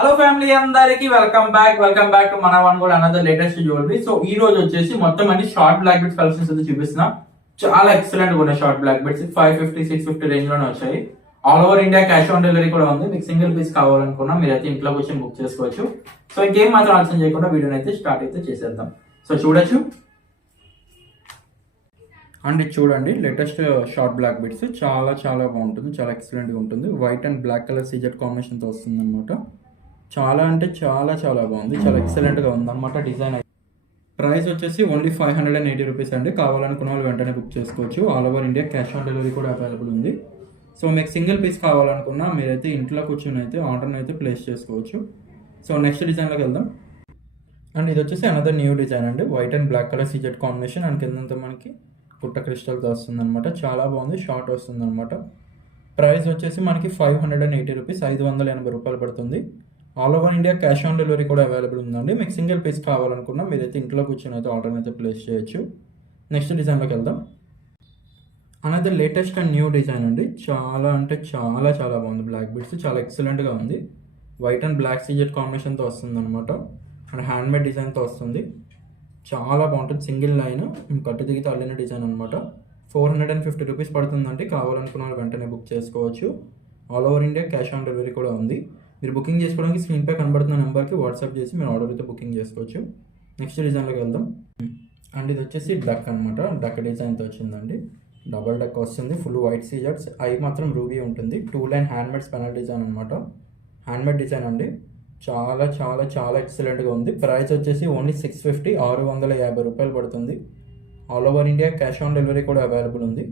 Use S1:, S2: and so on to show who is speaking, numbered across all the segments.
S1: Hello family అందరికి welcome back welcome back to మన one కూడా అనదర్ లేటెస్ట్ జ్యువెలరీ సో ఈ రోజు వచ్చేసి మొత్తం అన్ని షార్ట్ బ్లాక్ బిట్స్ కలెక్షన్స్ అయితే చూపిస్తున్నా. చాలా ఎక్సలెంట్ కూడా short black bits five fifty six fifty రేంజ్లోనే వచ్చాయి. All over India cash on delivery కూడా ఉంది. మీకు సింగిల్ పీస్ కావాలనుకున్నా మీరైతే ఇంట్లో వచ్చి బుక్ చేసుకోవచ్చు. సో ఇంకేం మాత్రం ఆలోచన చేయకుండా వీడియోని అయితే స్టార్ట్ అయితే చేసేద్దాం. సో చూడొచ్చు. అండ్ చూడండి లేటెస్ట్ షార్ట్ బ్లాక్ బిట్స్ చాలా చాలా బాగుంటుంది. చాలా ఎక్సలెంట్గా ఉంటుంది. వైట్ అండ్ బ్లాక్ కలర్ సీజెట్ కాంబినేషన్తో వస్తుంది అనమాట చాలా అంటే చాలా చాలా బాగుంది. చాలా ఎక్సలెంట్గా ఉందన్నమాట డిజైన్ ప్రైస్ వచ్చేసి only five hundred and eighty rupees అండి. కావాలనుకున్న వాళ్ళు వెంటనే బుక్ చేసుకోవచ్చు. All over India cash on delivery కూడా అవైలబుల్ ఉంది. సో మీకు సింగిల్ పీస్ కావాలనుకున్నా మీరైతే ఇంట్లో కూర్చొని అయితే ఆర్డర్ని అయితే ప్లేస్ చేసుకోవచ్చు. సో నెక్స్ట్ డిజైన్లోకి వెళ్దాం. అండ్ ఇది వచ్చేసి అనదర్ న్యూ డిజైన్ అండి. White and black colour సీజెట్ combination and కిందంతా మనకి పుట్ట క్రిస్టల్తో వస్తుంది అనమాట చాలా బాగుంది. షార్ట్ వస్తుంది అనమాట ప్రైస్ వచ్చేసి మనకి five hundred and eighty rupees ఐదు వందల ఎనభై రూపాయలు పడుతుంది. All over India cash on delivery కూడా అవైలబుల్ ఉందండి. మీకు సింగిల్ పీస్ కావాలనుకున్నా మీరైతే ఇంట్లో కూర్చొని అయితే ఆర్డర్ అయితే ప్లేస్ చేయొచ్చు. నెక్స్ట్ డిజైన్లోకి వెళ్దాం. అనేది లేటెస్ట్ అండ్ న్యూ డిజైన్ అండి. చాలా అంటే చాలా చాలా బాగుంది. బ్లాక్ బీడ్స్ చాలా ఎక్సలెంట్గా ఉంది. వైట్ అండ్ బ్లాక్ సీజెట్ కాంబినేషన్తో వస్తుంది అనమాట అండ్ హ్యాండ్మేడ్ డిజైన్తో వస్తుంది. చాలా బాగుంటుంది. సింగిల్ లైన్ కట్టు దిగితే అల్లిన డిజైన్ అనమాట four hundred and fifty rupees పడుతుందండి. కావాలనుకున్న వాళ్ళు వెంటనే బుక్ చేసుకోవచ్చు. All over India cash on delivery కూడా ఉంది. మీరు బుకింగ్ చేసుకోవడానికి స్క్రీన్పై కనబడుతున్న నెంబర్కి వాట్సాప్ చేసి మీరు ఆర్డర్ అయితే బుకింగ్ చేసుకోవచ్చు. నెక్స్ట్ డిజైన్లోకి వెళ్దాం. అండ్ ఇది వచ్చేసి డక్ అనమాట డక్ డిజైన్తో వచ్చిందండి. డబల్ డక్ వస్తుంది. ఫుల్ వైట్ సీజర్స్ అవి మాత్రం రూబీ ఉంటుంది. Two line handmade spinel design అనమాట హ్యాండ్మేడ్ డిజైన్ అండి. చాలా చాలా చాలా ఎక్సలెంట్గా ఉంది. ప్రైస్ వచ్చేసి ఓన్లీ సిక్స్ ఫిఫ్టీ ఆరు వందల యాభై రూపాయలు పడుతుంది. All over India cash on delivery కూడా అవైలబుల్ ఉంది.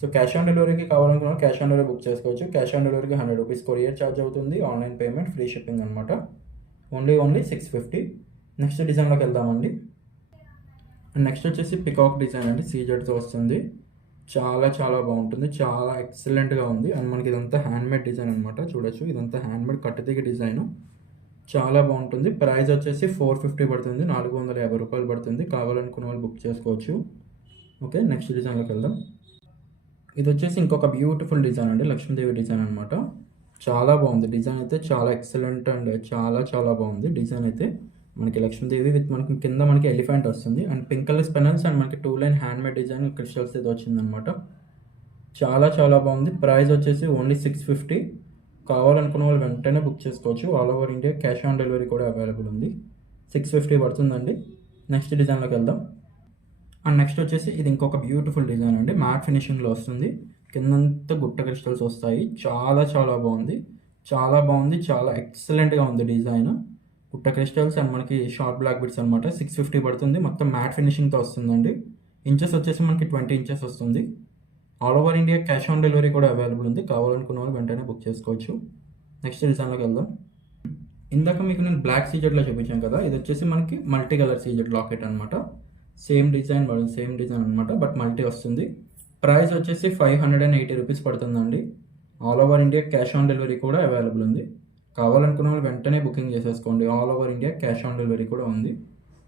S1: సో క్యాష్ ఆన్ డెలివరీకి కావాలనుకున్న క్యాష్ ఆన్ డెలివరీ బుక్ చేసుకోవచ్చు. క్యాష్ ఆన్ డెలివరీకి హండ్రెడ్ రూపీస్ కొరియర్ ఛార్జ్ అవుతుంది. ఆన్లైన్ పేమెంట్ ఫ్రీ షిప్పింగ్ అనమాట only only six fifty next డిజైన్లోకి వెళ్దామండి. నెక్స్ట్ వచ్చేసి పికాక్ డిజైన్ అండి. సీజెడ్తో వస్తుంది. చాలా చాలా బాగుంటుంది. చాలా ఎక్సలెంట్గా ఉంది. అండ్ మనకి ఇదంతా హ్యాండ్మేడ్ డిజైన్ అనమాట చూడొచ్చు. ఇదంతా హ్యాండ్మేడ్ కట్టుదిగి డిజైన్ చాలా బాగుంటుంది. ప్రైస్ వచ్చేసి ఫోర్ ఫిఫ్టీ పడుతుంది. నాలుగు వందల యాభై రూపాయలు పడుతుంది. కావాలనుకున్న వాళ్ళు బుక్ చేసుకోవచ్చు. ఓకే నెక్స్ట్ డిజైన్లోకి వెళ్దాం. ఇది వచ్చేసి ఇంకొక బ్యూటిఫుల్ డిజైన్ అండి. లక్ష్మీదేవి డిజైన్ అనమాట చాలా బాగుంది. డిజైన్ అయితే చాలా ఎక్సలెంట్ అండ్ చాలా చాలా బాగుంది. డిజైన్ అయితే మనకి లక్ష్మీదేవి విత్ మనకి కింద మనకి ఎలిఫెంట్ వస్తుంది. And pink colour spinels and మనకి two line handmade design crystals ఇది వచ్చిందనమాట చాలా చాలా బాగుంది. ప్రైస్ వచ్చేసి ఓన్లీ సిక్స్ ఫిఫ్టీ కావాలనుకున్న వాళ్ళు వెంటనే బుక్ చేసుకోవచ్చు. All over India cash on delivery కూడా అవైలబుల్ ఉంది. సిక్స్ ఫిఫ్టీ పడుతుందండి. నెక్స్ట్ డిజైన్లోకి వెళ్దాం. అండ్ నెక్స్ట్ వచ్చేసి ఇది ఇంకొక బ్యూటిఫుల్ డిజైన్ అండి. మ్యాట్ ఫినిషింగ్లో వస్తుంది. కిందంతా గుట్ట క్రిస్టల్స్ వస్తాయి. చాలా చాలా బాగుంది. చాలా బాగుంది. చాలా ఎక్సలెంట్గా ఉంది డిజైన్ గుట్ట క్రిస్టల్స్ అండ్ మనకి షార్ట్ బ్లాక్ బిట్స్ అనమాట సిక్స్ ఫిఫ్టీ పడుతుంది. మొత్తం మ్యాట్ ఫినిషింగ్తో వస్తుందండి. ఇంచెస్ వచ్చేసి మనకి ట్వంటీ ఇంచెస్ వస్తుంది. All over India cash on delivery కూడా అవైలబుల్ ఉంది. కావాలనుకున్న వాళ్ళు వెంటనే బుక్ చేసుకోవచ్చు. నెక్స్ట్ డిజైన్లోకి వెళ్దాం. ఇందాక మీకు నేను బ్లాక్ సీజెట్లో చూపించాను కదా. ఇది వచ్చేసి మనకి మల్టీ కలర్ సీజెట్ లాకెట్ అనమాట సేమ్ డిజైన్ సేమ్ డిజైన్ అనమాట బట్ మల్టీ వస్తుంది. ప్రైస్ వచ్చేసి five hundred and eighty rupees పడుతుందండి. All over India cash on delivery కూడా అవైలబుల్ ఉంది. కావాలనుకున్న వాళ్ళు వెంటనే బుకింగ్ చేసేసుకోండి. All over India cash on delivery కూడా ఉంది.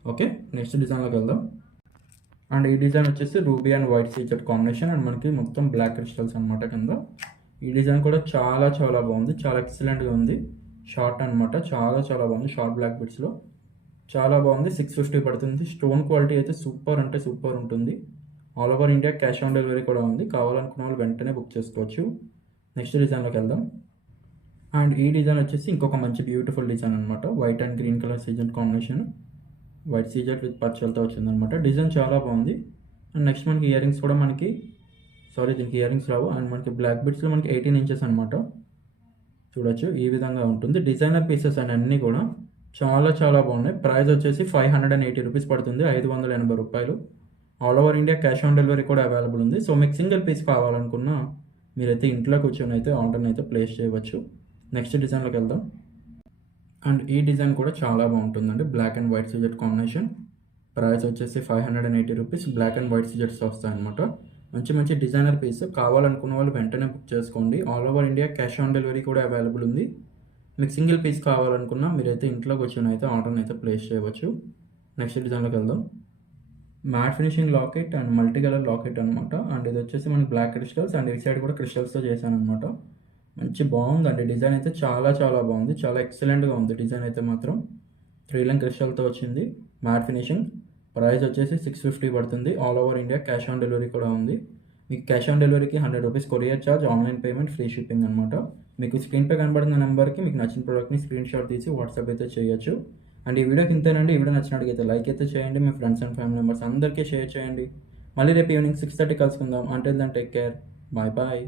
S1: ఓకే నెక్స్ట్ డిజైన్లోకి వెళ్దాం. అండ్ ఈ డిజైన్ వచ్చేసి ruby and white సీచర్ combination. And మనకి మొత్తం బ్లాక్ క్రిస్టల్స్ అనమాట కింద. ఈ డిజైన్ కూడా చాలా చాలా బాగుంది. చాలా ఎక్సలెంట్గా ఉంది. షార్ట్ అనమాట చాలా చాలా బాగుంది. షార్ట్ బ్లాక్ బిట్స్లో. చాలా బాగుంది. సిక్స్ ఫిఫ్టీ పడుతుంది. స్టోన్ క్వాలిటీ అయితే సూపర్ అంటే సూపర్ ఉంటుంది. All over India cash on delivery కూడా ఉంది. కావాలనుకున్న వాళ్ళు వెంటనే బుక్ చేసుకోవచ్చు. నెక్స్ట్ డిజైన్లోకి వెళ్దాం. అండ్ ఈ డిజైన్ వచ్చేసి ఇంకొక మంచి బ్యూటిఫుల్ డిజైన్ అనమాట వైట్ అండ్ గ్రీన్ కలర్ సీజన్ కాంబినేషన్. వైట్ సీజెట్ విత్ పచ్చలతో వచ్చిందనమాట డిజైన్ చాలా బాగుంది. అండ్ నెక్స్ట్ మనకి ఇయర్ రింగ్స్ కూడా మనకి సారీ దీనికి ఇయర్ రింగ్స్ రావు. అండ్ మనకి బ్లాక్ బిట్స్లో మనకి ఎయిటీన్ ఇంచెస్ అనమాట చూడొచ్చు. ఈ విధంగా ఉంటుంది. డిజైనర్ పీసెస్ అండ్ అన్నీ కూడా చాలా చాలా బాగున్నాయి. ప్రైస్ వచ్చేసి five hundred and eighty rupees పడుతుంది. ఐదు వందల ఎనభై రూపాయలు. All over India cash on delivery కూడా అవైలబుల్ ఉంది. సో మీకు సింగిల్ పీస్ కావాలనుకున్నా మీరైతే ఇంట్లో కూర్చొని అయితే ఆర్డర్ని అయితే ప్లేస్ చేయవచ్చు. నెక్స్ట్ డిజైన్లోకి వెళ్దాం. అండ్ ఈ డిజైన్ కూడా చాలా బాగుంటుందండి. Black and white CZ combination price వచ్చేసి five hundred and eighty rupees. Black and white సిజెట్స్ వస్తాయన్నమాట. మంచి మంచి డిజైనర్ పీస్. కావాలనుకున్న వాళ్ళు వెంటనే బుక్ చేసుకోండి. All over India cash on delivery కూడా అవైలబుల్ ఉంది. మీకు సింగిల్ పీస్ కావాలనుకున్నా మీరైతే ఇంట్లో కూర్చొని అయితే ఆర్డర్ని అయితే ప్లేస్ చేయవచ్చు. నెక్స్ట్ డిజైన్లోకి వెళ్దాం. Matte finishing locket and multi colour locket అనమాట అండ్ ఇది వచ్చేసి మనకి బ్లాక్ క్రిస్టల్స్ అండ్ ఈ సైడ్ కూడా క్రిస్టల్స్తో చేశాను అనమాట మంచి బాగుందండి. డిజైన్ అయితే చాలా చాలా బాగుంది. చాలా ఎక్సలెంట్గా ఉంది. డిజైన్ అయితే మాత్రం త్రీ లైన్ క్రిస్టల్తో వచ్చింది. మ్యాట్ ఫినిషింగ్ ప్రైస్ వచ్చేసి సిక్స్ ఫిఫ్టీ పడుతుంది. All over India cash on delivery కూడా ఉంది. మీకు క్యాష్ ఆన్ డెలివరీకి hundred rupees courier charge online payment free shipping అనమాట మీకు స్క్రీన్పై కనబడిన నెంబర్కి మీకు నచ్చిన ప్రోడక్ట్ని స్క్రీన్ షాట్ తీసి వాట్సాప్ అయితే చేయొచ్చు. అండ్ ఈ వీడియోకి ఇంతేనండి ఈ వీడియో నచ్చినట్టుగైతే లైక్ అయితే చేయండి. మీ ఫ్రెండ్స్ అండ్ ఫ్యామిలీ మెంబర్స్ అందరికీ షేర్ చేయండి. మళ్ళీ రేపు ఈవినింగ్ సిక్స్ థర్టీ కలుసుకుందాం. అంటే దాన్ టేక్ కేర్ బాయ్ బాయ్